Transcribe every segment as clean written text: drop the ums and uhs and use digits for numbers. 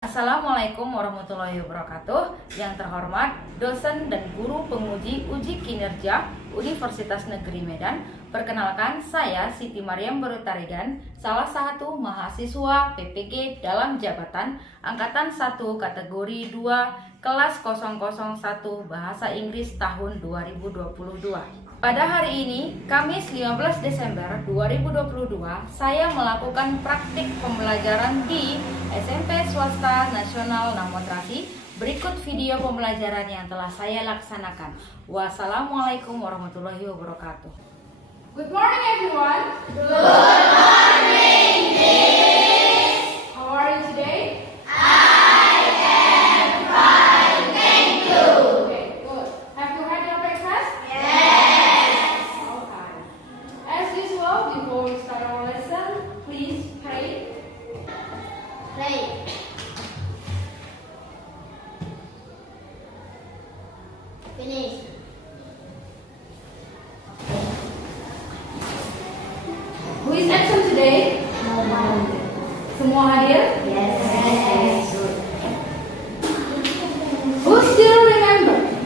Assalamualaikum warahmatullahi wabarakatuh. Yang terhormat dosen dan guru penguji uji kinerja Universitas Negeri Medan. Perkenalkan, saya Siti Mariam Berutarigan, salah satu mahasiswa PPG dalam jabatan Angkatan 1 kategori 2 kelas 001 Bahasa Inggris tahun 2022. Pada hari ini, Kamis 15 Desember 2022, saya melakukan praktik pembelajaran di SMP Swasta Nasional Namotrasi. Berikut video pembelajaran yang telah saya laksanakan. Wassalamualaikum warahmatullahi wabarakatuh. Good morning everyone. Good morning, Miss. How are you today? I am fine, thank you. Okay, good. Have you had your breakfast? Yes. Okay. As usual, before we start our lesson, please pray. Play. Finish. Who is absent today? No one. Semua hadir? Yes. Who still remember?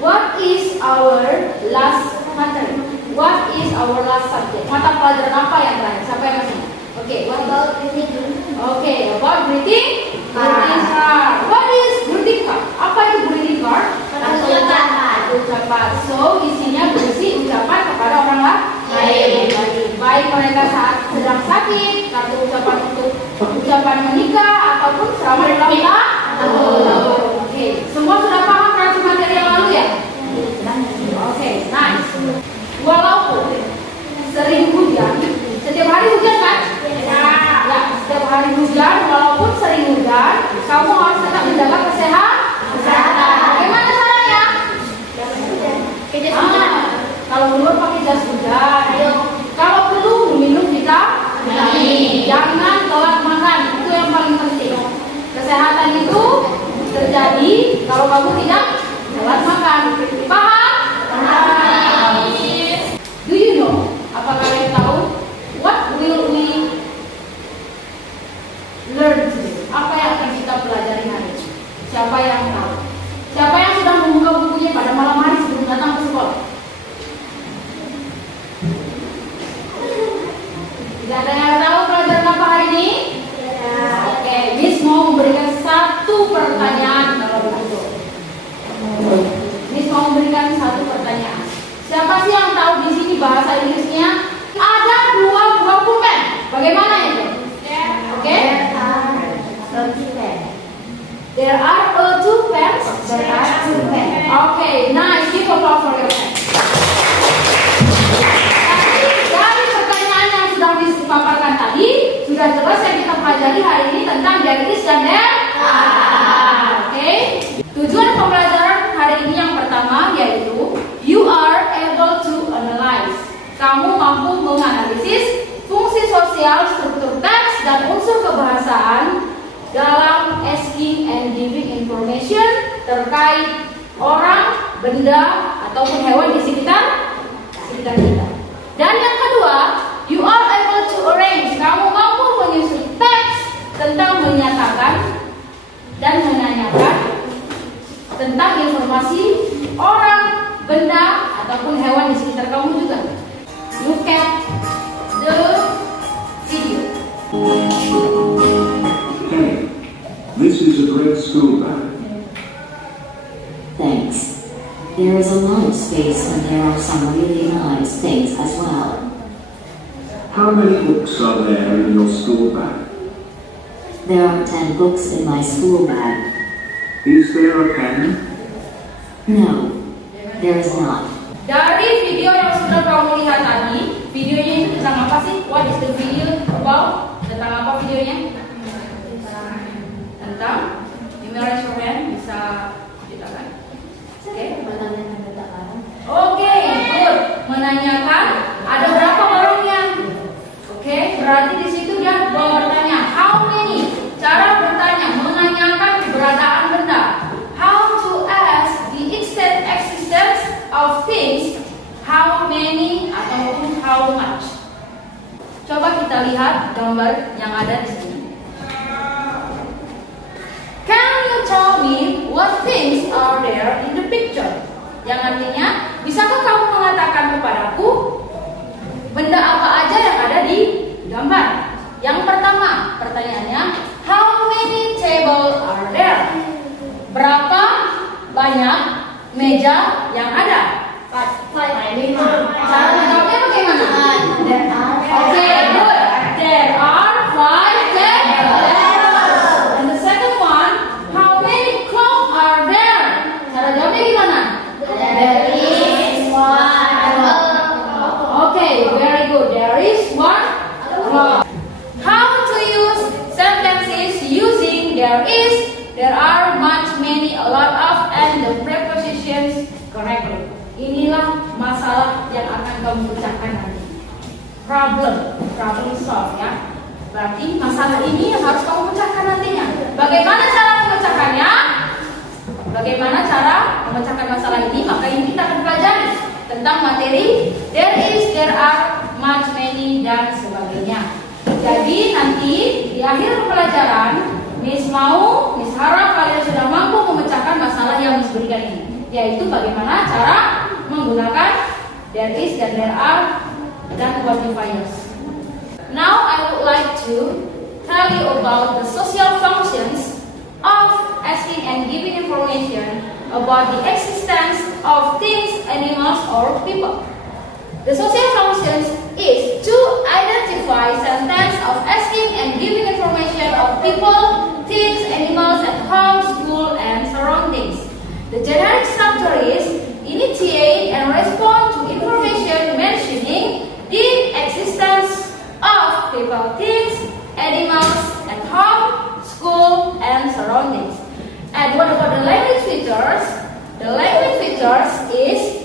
What is our last materi? What is our last subject? Mata pelajaran apa yang terakhir? Siapa yang masih ingat? Okay, what about Breathing. Okay, about breathing? Card. Breathing card. What is breathing card? Apa itu breathing card? Kartu ucapan. Ucapan. So, isinya berisi ucapan kepada orang lain. Baik mereka saat sedang sakit, kartu ucapan untuk ucapan menikah, ataupun selama dalam tahun. Oke, semua sudah paham praktik materi yang lalu ya? Oke, nice. Walaupun sering hujan, setiap hari hujan kan? Ya, setiap hari hujan, walaupun sering hujan, kamu harus tetap menjaga kesehatan. Bagaimana caranya? Kalau keluar pakai jas hujan. Kalau perlu minum vitamin. Jangan telat makan, itu yang paling penting. Kesehatan itu terjadi kalau kamu tidak telat makan. Paham? Do you know? Apa kalian tahu? What will we learn today? Apa yang akan kita pelajari hari ini? Siapa yang tahu? Siapa yang sudah membuka bukunya pada malam hari sebelum datang ke sekolah? Tidak ada yang tahu pelajaran apa hari ini? Oke, Miss mau memberikan satu pertanyaan kalau begitu. Miss mau memberikan satu pertanyaan. Siapa sih yang tahu di sini bahasa Inggrisnya ada dua buah pulpen? Bagaimana itu? Oke? There are two pens. Okay, nice. Give applause for your pen. Dari pertanyaan yang sudah dipaparkan tadi, sudah jelas yang kita pelajari hari ini tentang there is dan there are. Oke? Tujuan pembelajaran hari ini yang pertama yaitu you are able to analyze. Kamu mampu menganalisis fungsi sosial, struktur teks, dan unsur kebahasaan dalam asking and giving information terkait orang, benda, ataupun hewan di sekitar kita. Dan yang kedua, you are able to arrange. Kamu mampu menyusun teks tentang menyatakan dan menanyakan tentang informasi orang, benda, ataupun hewan di sekitar kamu juga. Look at the video. Hey, this is a great school bag. Thanks. There is a lot of space and there are some really nice things as well. How many books are there in your school bag? There are 10 books in my school bag. Is there a pen? No, there is not. Dari video yang sudah kamu lihat tadi, videonya itu tentang apa sih? What is the video about? Tentang apa videonya? Tentang email restoran, bisa ceritakan? Oke, good. Menanyakan ada berapa barangnya? Oke, berarti di situ dia bertanya how many. Cara bertanya, menanyakan keberadaan benda. How to ask the extent existence of things. How many ataupun how much. Coba kita lihat gambar yang ada di sini. What things are there in the picture? Yang artinya, bisakah kamu mengatakan kepadaku benda apa aja yang ada di gambar? Yang pertama, pertanyaannya, how many tables are there? Berapa banyak meja yang ada? Cara menjawabnya bagaimana? Okay, good. There are 5 tables. And the second one, how many clocks are there? Cara jawabnya gimana? There is one. Okay, very good. There is one clock. How to use sentences using there is, there are, much, many, a lot of, and the prepositions correctly. Inilah masalah yang akan kamu ucapkan nanti. Problem solve ya. Berarti masalah ini yang harus kamu ucapkan nantinya. Bagaimana cara memecahkannya? Bagaimana cara memecahkan masalah ini? Maka ini kita akan pelajari tentang materi there is, there are, much, many, dan sebagainya. Jadi nanti di akhir pembelajaran Miss harap kalian sudah mampu memecahkan masalah yang Miss berikan ini, yaitu bagaimana cara menggunakan there is dan there are dan quantifiers. Now I would like to tell you about the social functions of asking and giving information about the existence of things, animals, or people. The social functions is to identify sentence of asking and giving information of people, things, animals at home, school, and surroundings. The generic structure is initiate and respond to information mentioning the existence of people, things, animals at home, school, and surroundings. And what about the language features? The language features is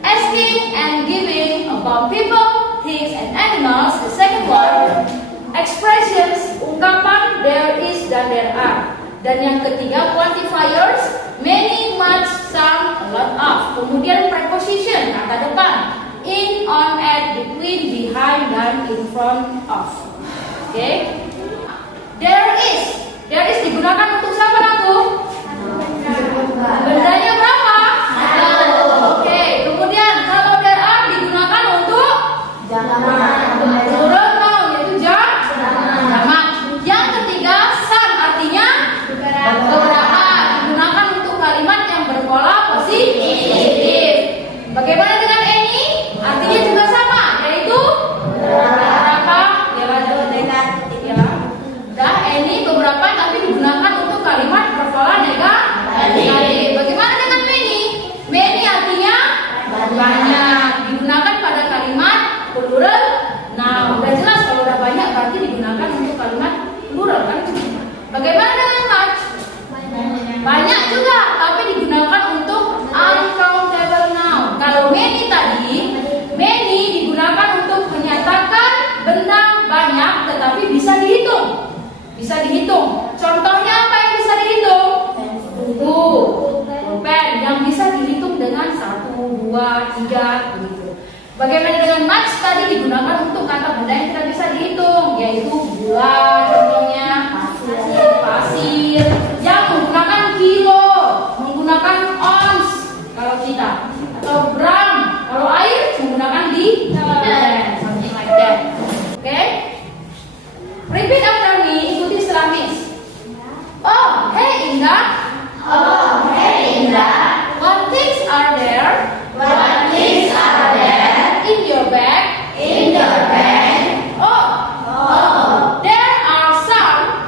asking and giving about people, things, and animals. The second one, expressions, ungkapan there is dan there are. Dan yang ketiga, quantifiers, many, much, some, a lot of. Kemudian preposition, kata depan, in, on, at, between, behind, dan in front of. Okay? There is digunakan untuk siapa nanti? Bendanya berapa? Oke, kemudian kalau there are digunakan untuk plural noun, yaitu jamak. Yang ketiga, some artinya beberapa, digunakan untuk kalimat yang berpola positif. Bagaimana dengan any? Artinya juga sama, yaitu beberapa. Dah, any beberapa tapi digunakan untuk kalimat berpola negatif. Bagaimana dengan many? Many artinya banyak, digunakan pada kalimat plural. Nah, udah jelas kalau udah banyak berarti digunakan untuk kalimat plural kan? Bagaimana dengan much? Banyak juga, tapi digunakan untuk uncountable noun. Kalau many tadi, many digunakan untuk menyatakan benda banyak tetapi bisa dihitung. Bisa dihitung. Contohnya apa yang bisa dihitung? Buku, pulpen yang bisa dihitung dengan 1, 2, 3 begitu. Bagaimana dengan much tadi digunakan untuk kata benda yang tidak bisa dihitung, yaitu gula contohnya, pasir yang menggunakan kilo, menggunakan ounce kalau kita, atau gram kalau air menggunakan liter, something like that. Okay? Repeat after me, ikuti setelah Miss. Oh, hey Indah. Oh, hey Indah. What things are there? What things are there In your bag? in your bag? Oh, there are some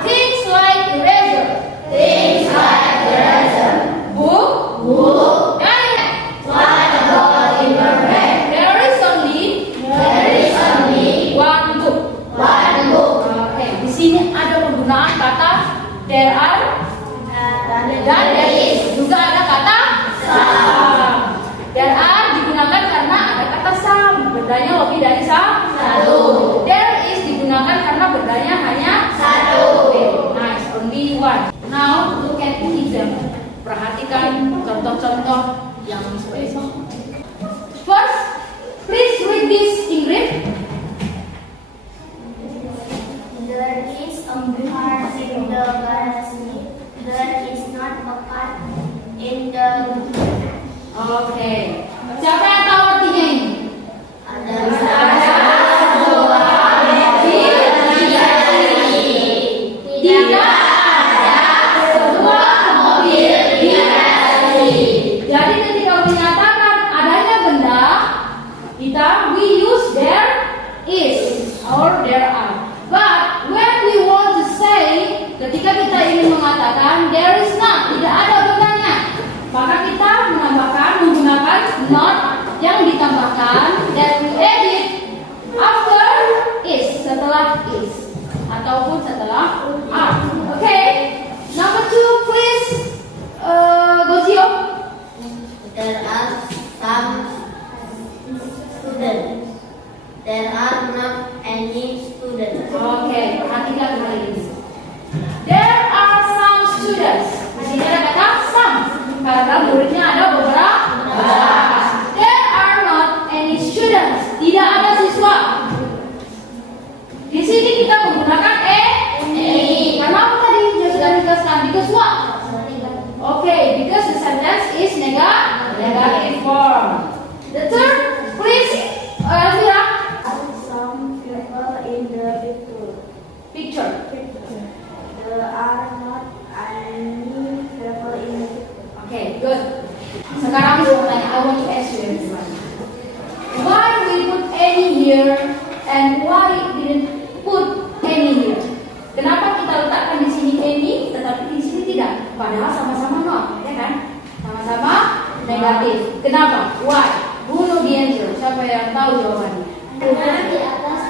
things like eraser, Things like eraser, book, book. diary. What about in your bag? There is only one book. One book. Oke, di sini ada penggunaan kata there are dan there is. Juga ada kata some. There are digunakan karena ada kata some, bendanya lebih dari satu. There is digunakan karena bendanya hanya Satu. Oke, nice, only one. Now look at the example. Perhatikan contoh-contoh yang spesial. First, please read this Ingrid. There is a car in the galaxy. not yang ditambahkan dan we edit after is, setelah is ataupun setelah are. Okay. Number 2, please. Gozio. There are some students. There are not any students. Oke, perhatikan hal ini. There are some students. Di sini ada kata some karena muridnya ada beberapa. There are not any students. Tidak ada siswa. Di sini kita menggunakan any. Karena apa tadi? Sudah dijelaskan. Because what? Okay, because the sentence is negative form. The third, please, Elvira. Some people in the Picture. There are not any people in the Okay, good. Sekarang saya mau tanya, I want to ask you everyone. Why we put any here and why didn't put any here? Kenapa kita letakkan di sini any, tetapi di sini tidak? Padahal sama-sama not, ya kan? Sama-sama negatif. Kenapa? Why? Who know the answer? Siapa yang tahu jawabannya? Karena di atas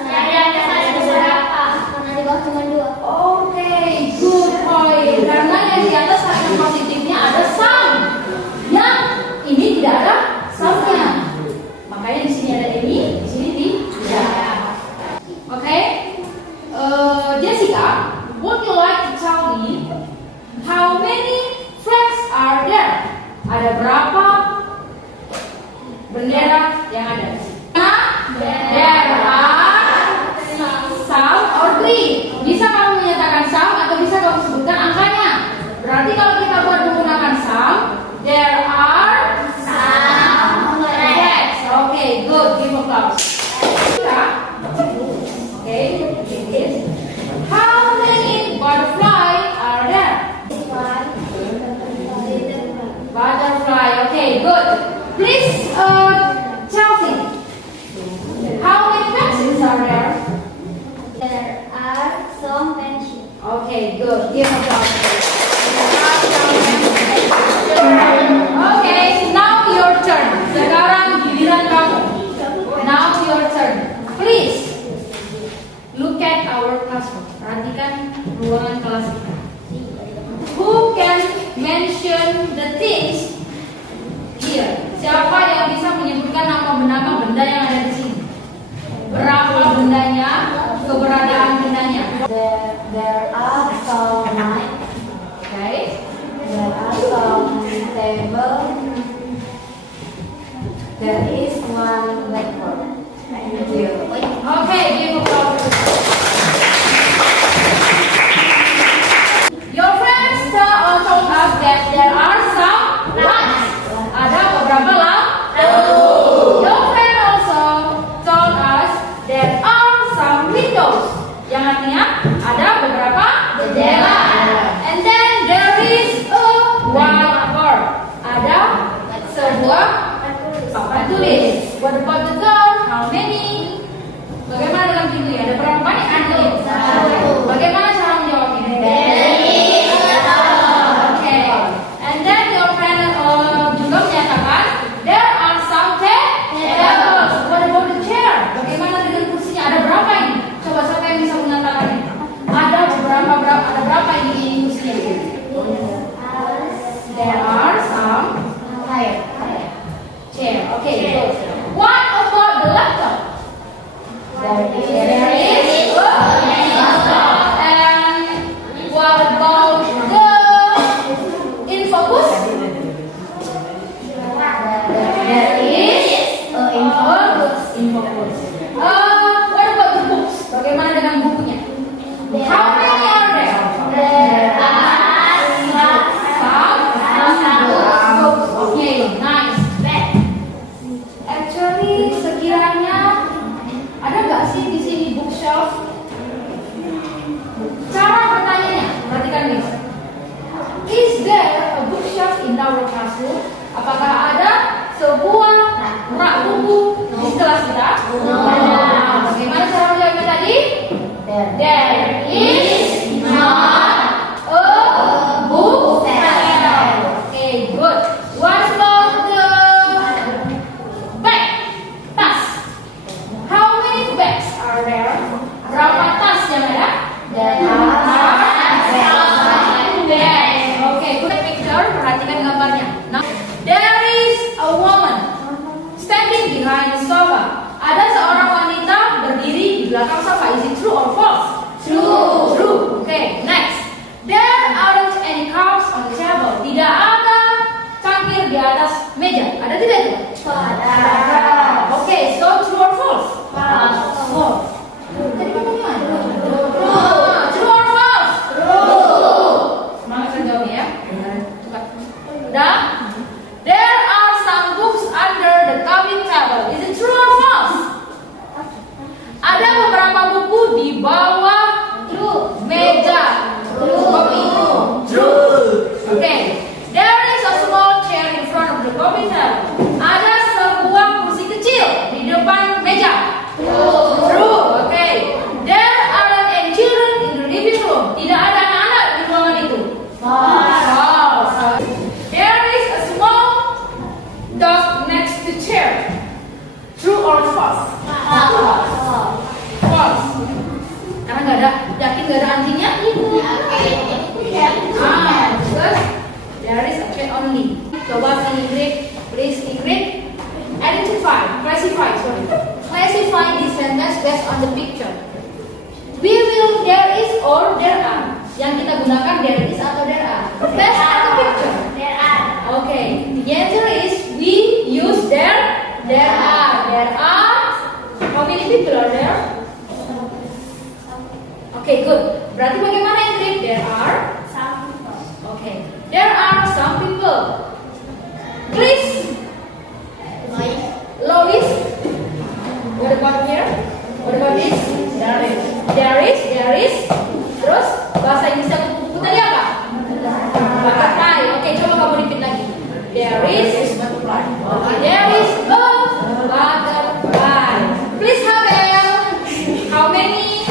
ada beberapa. Karena di bawah cuma 2. Oke, good point. Karena yang di atas kata positifnya ada some, yang ini tidak ada some-nya. Makanya di sini ada any, di sini tidak. Oke, Jessica, would you like to tell me how many flags are there? Ada berapa bendera yang ada? There are some or three. Bisa kamu menyatakan some atau bisa kamu sebutkan angkanya. Berarti kalau kita buat menggunakan some, there are some flags. Okay, good. Give applause. Okay, this. How many butterfly are there? Butterfly. Okay, good. Please, Chelsea. How many pencils are there? There are some pencils. Okay, good. Give applause. Okay, now your turn. Sekarang giliran kamu. Now your turn. Please look at our classroom. Perhatikan ruangan kelas kita. Who can mention the things here? Siapa yang bisa menyebutkan nama benda yang ada di sini? Berapa bendanya? Keberadaan bendanya? There are some mic. Okay. There are some table. There is one blackboard. Thank you. Okay, give applause. Your friends told us that there are some lamps. Ada beberapa lampu. Your friend also told us there are some windows. Yang artinya ada beberapa jendela. And then there is a whiteboard. Ada sebuah papan tulis. What about the door? How many? Bagaimana dengan pintu? Ada berapa banyak pintu? Bagaimana cara menjawabnya? Okay. And then your friend juga menyatakan there are some tables. What about the chair? Bagaimana dengan kursinya? Ada berapa ini? Coba siapa yang bisa mengatakannya? Ada berapa ini kursinya? There are some chair. Okay. Good. What about the laptop? There is laptop. And what about the infocus? There is infocus. What about the books? Bagaimana dengan bukunya? How many are there? There are Some books. Okay, nice. Actually, sekiranya ada nggak sih di sini bookshelf? Cara bertanyanya, perhatikan guys. Is there a bookshelf in our classroom? Apakah ada sebuah rak buku di kelas kita? Nah, bagaimana cara menjawabnya tadi? There is not a bookshelf. Okay, good. What about the di bawah meja kopi. Okay. There is a small chair in front of the computer. Ada sebuah kursi kecil di depan meja. True. Okay. There aren't any children in the living room. Tidak ada anak-anak di ruangan itu. False. There is a small dog next to chair. True or false? False. Karena nggak ada, yakin nggak ada anjingnya? Because there is a cat only. Coba Ingrid, please Ingrid, classify this sentence based on the picture. We will, there is or there are. Yang kita gunakan there is atau there are. Based on the picture. There are. Okay, the answer is we use there are. There are. How many people are there? Okay, good. Berarti bagaimana Ingrid? There are. Some people. Okay, there are some people. Please, Lois. What about here? What about this? There is. Terus bahasa Inggrisnya kupu-kupu tadi apa? Butterfly. Oke, coba kamu repeat lagi. There is butterfly. Okay, there is a butterfly. Please, Habel. How many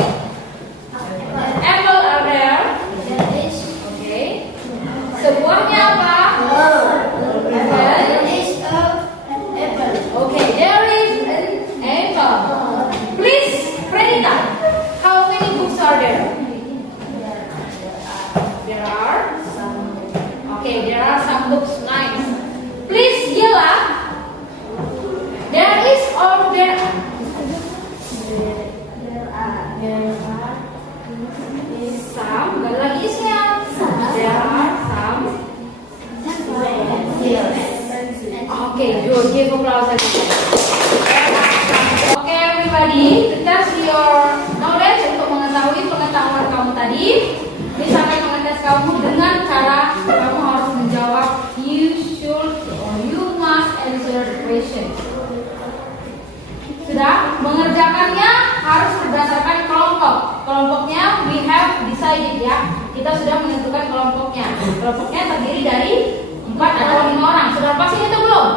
apple are there? Okay. Sebuahnya apa? Apple. Okay, there is an apple. Please, Pranita. How many books are there? There are some. Okay, there are some books. Nice. Please, Yela. There is or there? Some. Gak lagi isnya. There are some. Okay, good. Give applause everybody. Okay, everybody. Test your knowledge untuk mengetahui pengetahuan kamu tadi. Misalkan mengetes kamu dengan cara kamu harus menjawab you should or you must answer the question. Sudah, mengerjakannya harus berdasarkan kelompok. Kelompoknya we have decided ya. Kita sudah menentukan kelompoknya. Kelompoknya terdiri dari 4 atau 5 orang. Sudah pas ini tuh belum?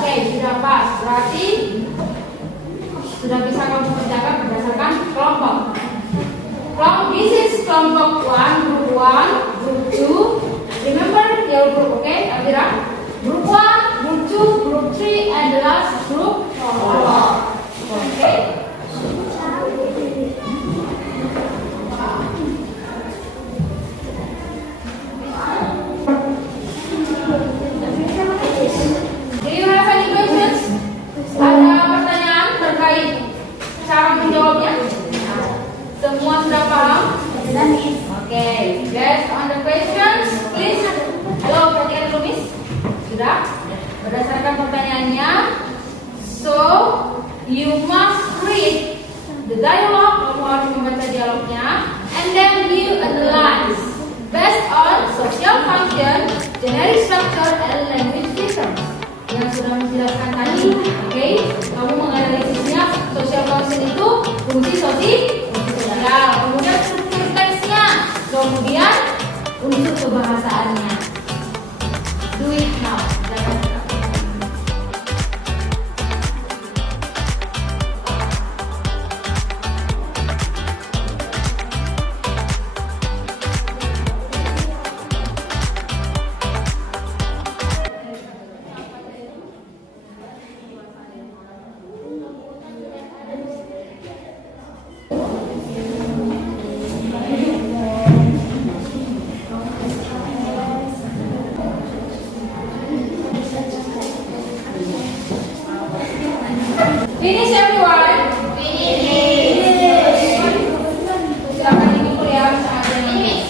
Oke, sudah pas. Berarti sudah bisa kamu kerjakan berdasarkan kelompok. This is kelompok 1, group 1, group 2. Remember your group, okay, Elvira? Group 1, group 2, group 3, and the last group 4. Okay. Do you have any questions? Ada pertanyaan terkait cara menjawabnya? Semua sudah paham? Okay. Based on the questions, please. Halo, perhatikan dulu, Miss. Sudah? Berdasarkan pertanyaannya, so you must read the dialogue. Kamu harus membaca dialognya, and then you analyze based on social function, generic structure, and language features. Yang sudah menjelaskan tadi, okay? Kamu menganalisisnya. Social function itu fungsi sosial, kemudian struktur teksnya, kemudian unsur kebahasaannya. Do it now. Finish everyone. Silakan dikumpul ya ini.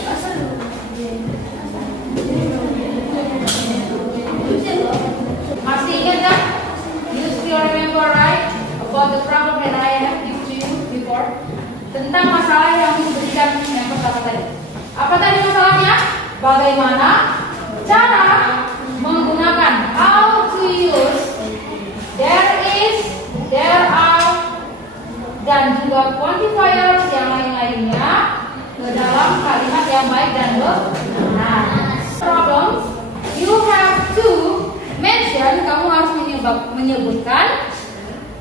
Masih ingat kan? You still remember right about the problem that I have given to you before? Tentang masalah yang diberikan yang pertama tadi. Apa tadi masalahnya? Bagaimana cara menggunakan how to use there is, there are, dan juga quantifiers yang lain-lainnya ke dalam kalimat yang baik dan benar. Problems, you have to mention, kamu harus menyebutkan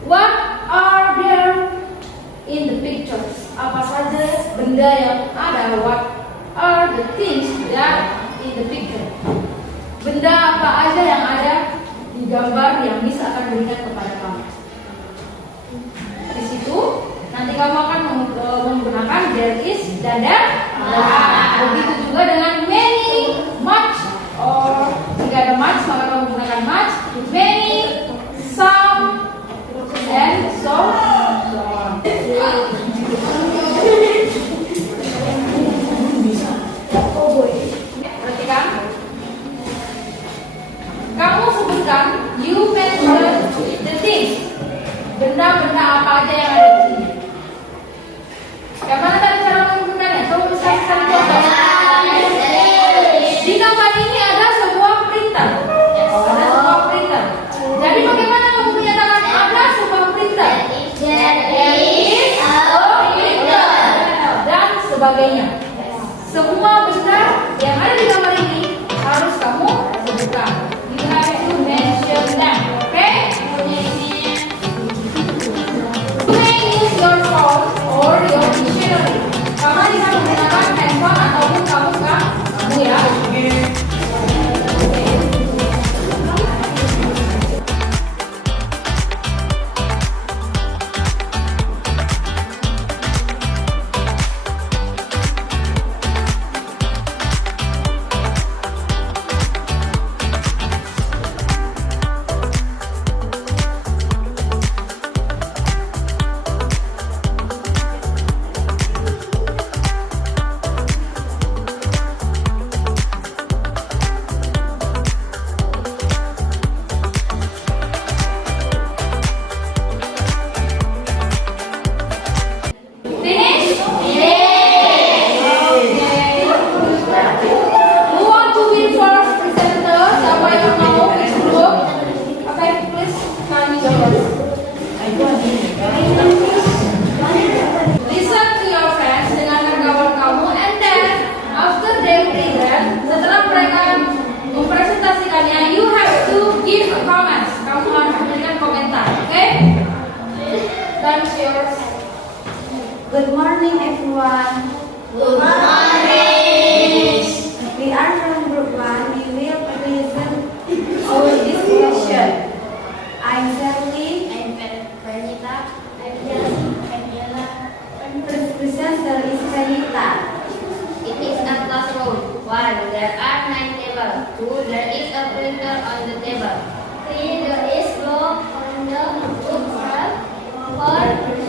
what are there in the pictures. Apa saja benda yang ada, what are the things that in the picture. Benda apa aja yang ada di gambar yang Miss akan berikan kepada kamu. Di situ nanti kamu akan menggunakan there is dan there are. Begitu juga dengan many, much, or jika ada much maka kamu gunakan much, many, some, and so on. Perhatikan. Kamu sebutkan, you mention the things. Benda-benda apa aja yang ada di sini. Yang mana tadi cara menggunakannya? Kamu bisa contoh. Di gambar ini ada sebuah printer. Ada sebuah printer. Jadi bagaimana kamu menyatakan ada sebuah printer? There is a printer. Dan sebagainya. Semua benda yang ada di gambar ini harus kamu sebutkan. You have to mention them. Okay? Use your phone or your dictionary. Kamu bisa menggunakan handphone ataupun kamu ya. Listen to your friends, dengarkan kawan kamu, and then after they present, setelah mereka mempresentasikannya, you have to give a comment. Kamu harus memberikan komentar, okay? Dan yours. Good morning, everyone. Good morning. We are from Group 1. We will present our discussion. I'm Sally. I'm Vanita. I'm Yela. Presenter is Vanita. It is a classroom. 1. There are 9 tables. 2. There is a printer on the table. 3. There is book on the bookshelf. 4. There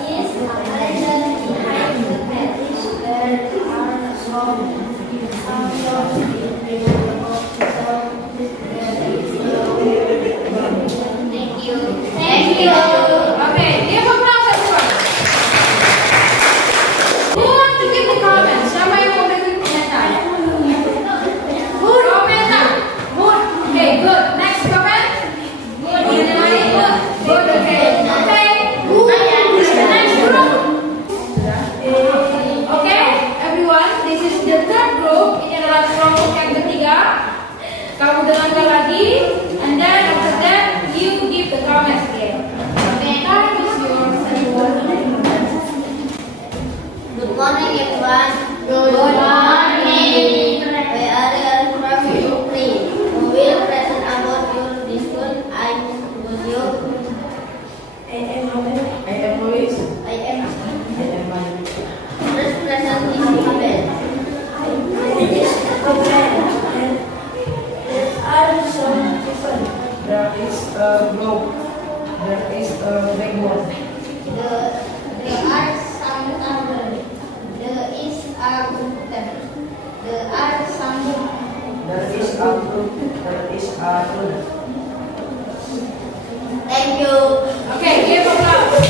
is a calendar behind the page. There are some Thank you. Thank you. Okay, give applause everyone. Who want to give the comments? Siapa yang mau beri komentar? Good. Komentar. Good. Okay, good. Next comment. Good. Good. Good. Okay. Okay. Next group. Okay, everyone. This is the third group. Ini adalah kelompok yang ketiga. Kamu dengarkan lagi, and then after that you give the comments again. Okay, time is yours. Good morning, everyone. Good morning. We are from Group 3. We will present about your discussion. I was you. I am Luis. I am. First present is Mabel. There is a globe. There is a blackboard. There are some tables. There is a computer. There are some books. There is a group. There is a tool. Thank you. Okay, give applause.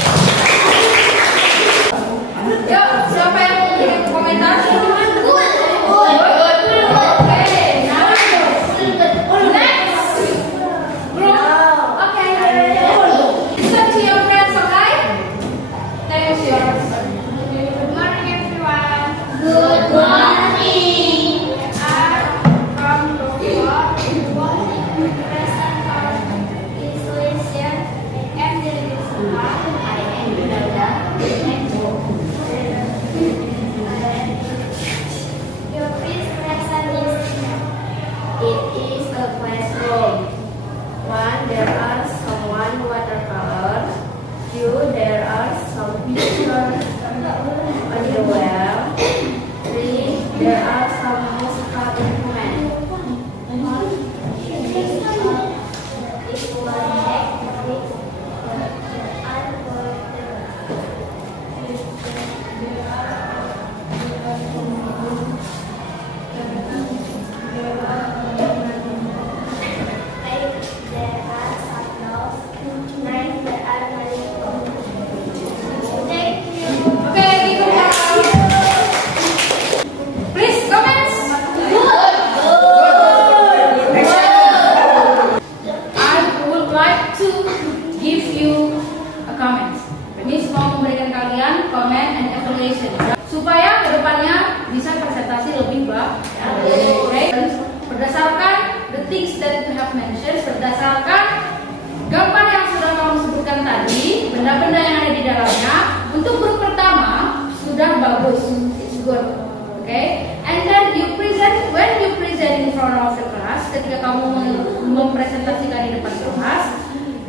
Yuk, siapa yang mau beri komentar? Okay, now next group. Okay, listen to your friends, okay? is yours. Good morning, everyone. Good morning. From the present installation. I am the I am Yolanda. Your first lesson is It is a classroom. One, there are some watercolor. Two, there are some pictures on the wall. Three, there are some musical instruments. Okay, give it up. Please comments. I would like to give you a comment. Miss mau memberikan kalian comment and evaluation supaya kedepannya bisa presentasi lebih baik. Okay? Berdasarkan the things that you have mentioned, berdasarkan gambar yang sudah kamu sebutkan tadi, benda-benda yang ada di dalamnya, untuk grup pertama sudah bagus, it's good, okay? And then you present, when you present in front of the class, ketika kamu mempresentasikan di depan kelas,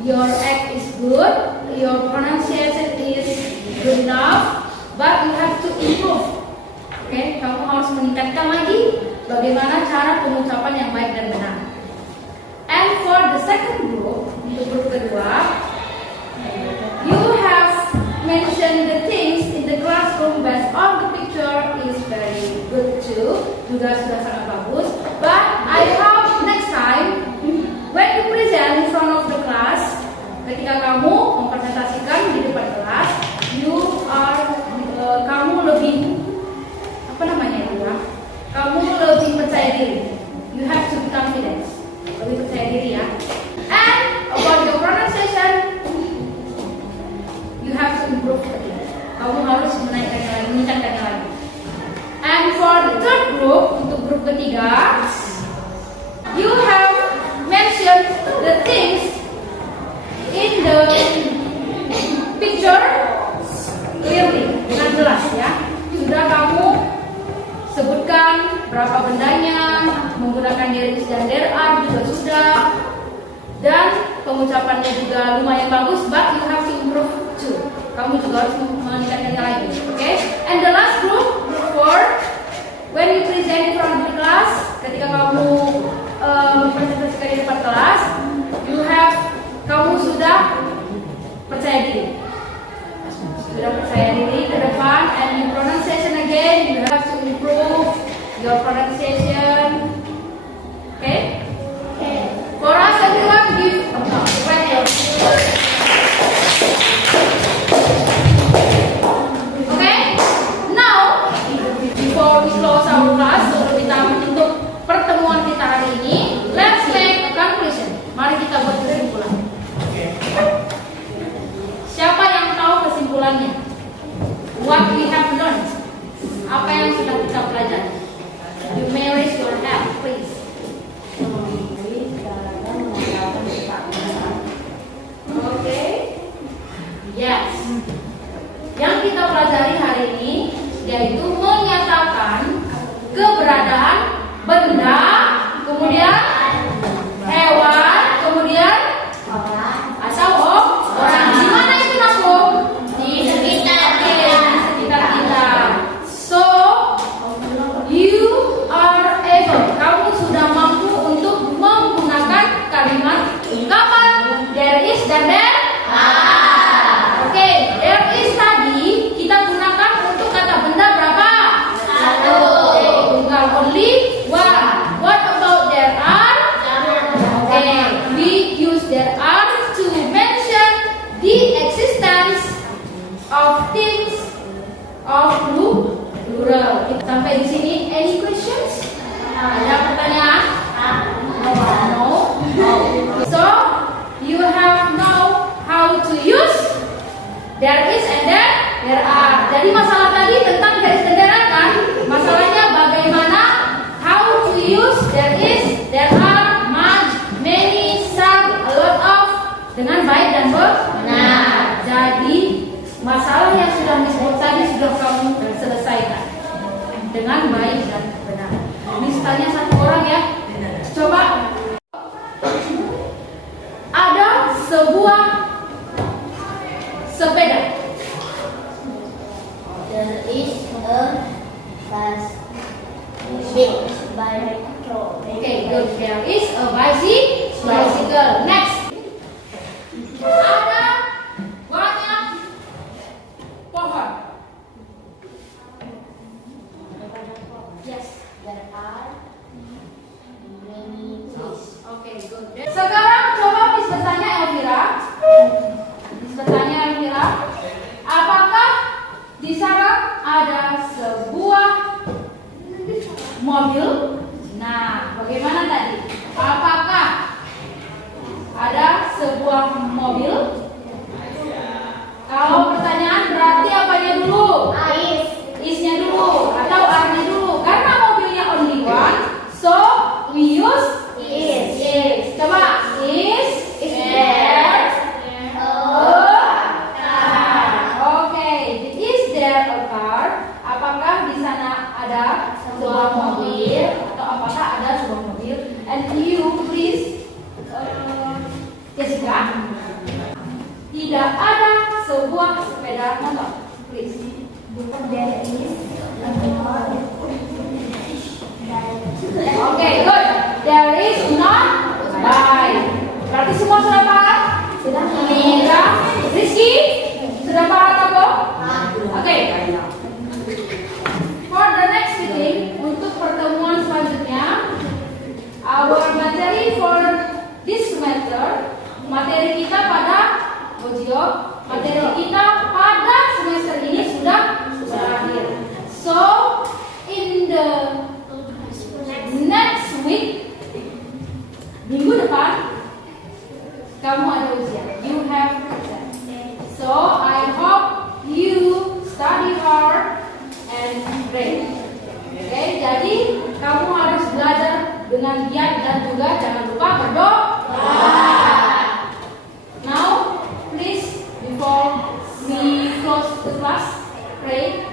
your act is good, your pronunciation is good enough, but you have to improve, okay? Kamu harus meningkatkan lagi bagaimana cara pengucapan yang baik dan benar. And for the second group, untuk grup kedua, you have mentioned the things in the classroom based on the picture is very good too, juga sudah sangat bagus. But I hope next time when you present in front of the class, ketika kamu mempresentasikan di depan kelas, kamu lebih kamu lebih percaya diri. You have to be confident, lebih percaya diri ya. And about your pronunciation, you have to improve it. Kamu harus menaikkannya lagi, meningkatkannya lagi. And for the third group, untuk grup ketiga, you have mentioned the things in the picture clearly, dengan jelas ya. Sudah kamu sebutkan berapa bendanya, menggunakan there is dan there are juga sudah, dan pengucapannya juga lumayan bagus, but you have to improve too. Kamu juga harus meningkatkannya lagi, okay? And the last group, group 4, when you present in front of the class, ketika kamu presentasikan di depan kelas, kamu sudah percaya diri. Sudah percaya diri ke depan, and your pronunciation again, you have to improve your pronunciation. Okay? Okay. For us, everyone, give right your. Okay? Now, before we close our class, sebelum kita menutup pertemuan kita hari ini, let's make a conclusion. Mari kita buat kesimpulan. Siapa yang tahu kesimpulannya? What we have learned? Apa yang sudah kita pelajari? You may raise your hand, please. Okay. Yes. Yang kita pelajari hari ini yaitu menyatakan keberadaan benda, kemudian hewan, kemudian asal orang. Di mana itu Nakum? Di sekitar kita. So you are able. Kamu sudah mampu untuk menggunakan kalimat ungkapan there is dan there are. Oke, there is tadi kita gunakan untuk kata benda berapa? Satu. Tunggal only one. What about there are? Okay, we use there are to mention the existence of things of plural. Sampai di sini, any questions? Ada pertanyaan? No. So you have know how to use there is and there there are. Jadi masalah tadi tentang garis bendera kan? Masalahnya bagaimana how to use there is, there are, much, many, some, a lot of dengan baik dan benar. Jadi masalah yang sudah disebut tadi sudah kamu selesaikan dengan baik dan benar. Misalnya satu orang ya, coba ada sebuah sepeda. There is a bicycle. Okay, good. There is a bicycle. Next, ada banyak pohon. Yes, there are many trees. Okay, good. Sekarang coba Miss bertanya Elvira. Miss bertanya Elvira, apakah di sana ada sebuah mobil? Nah, bagaimana tadi? Apakah ada sebuah mobil? Kalau pertanyaan berarti apanya dulu? Is-nya dulu atau are-nya dulu? Karena mobilnya only one, so we use is. Coba is there a car? Oke, is there a car? Apakah di sana ada sebuah mobil atau apakah ada sebuah mobil? And you please, Jessica, tidak ada sebuah sepeda motor. Please. There is a car. Oke, good. There is not bike. Berarti semua sudah paham? Sudah. Rizky, sudah paham apa? Oke. For the next meeting, untuk pertemuan selanjutnya, our materi for this semester, materi kita pada materi kita pada semester ini sudah berakhir. So, in the next week, minggu depan, kamu ada ujian. You have exam. So, I hope you study hard and pray. Oke, jadi kamu harus belajar dengan giat dan juga jangan lupa berdoa. Now, please, before we close the class, pray.